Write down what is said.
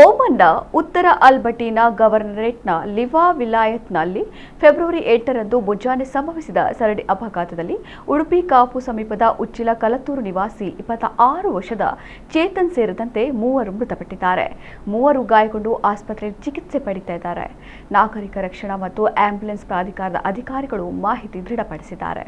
ಓಮನ್ನ ಉತ್ತರ ಅಲ್ಬರ್ಟಿನ ಗವರ್ನರೇಟ್ನ ಲಿವಾ ವಿಲಾಯತ್ನಲ್ಲಿ ಫೆಬ್ರವರಿ 8ರಂದು ಮುಂಜಾನೆ ಸಂಭವಿಸಿದ ಸರಣಿ ಅಪಘಾತದಲ್ಲಿ ಉಡುಪಿ ಕಾಪು ಸಮೀಪದ ಉಚ್ಚಿಲ ಕಲತ್ತೂರು ನಿವಾಸಿ 26 ವರ್ಷದ ಚೇತನ್ ಸೇರಿದಂತೆ 3 ಮೃತಪಟ್ಟಿದ್ದಾರೆ. 3 ಗಾಯಗೊಂಡು ಆಸ್ಪತ್ರೆಯಲ್ಲಿ ಚಿಕಿತ್ಸೆ ಪಡೆಯುತ್ತಿದ್ದಾರೆ. ನಾಗರಿಕ ರಕ್ಷಣಾ ಮತ್ತು ಆಂಬ್ಯುಲೆನ್ಸ್ ಪ್ರಾಧಿಕಾರದ ಅಧಿಕಾರಿಗಳು ಮಾಹಿತಿ ದೃಢಪಡಿಸಿದ್ದಾರೆ.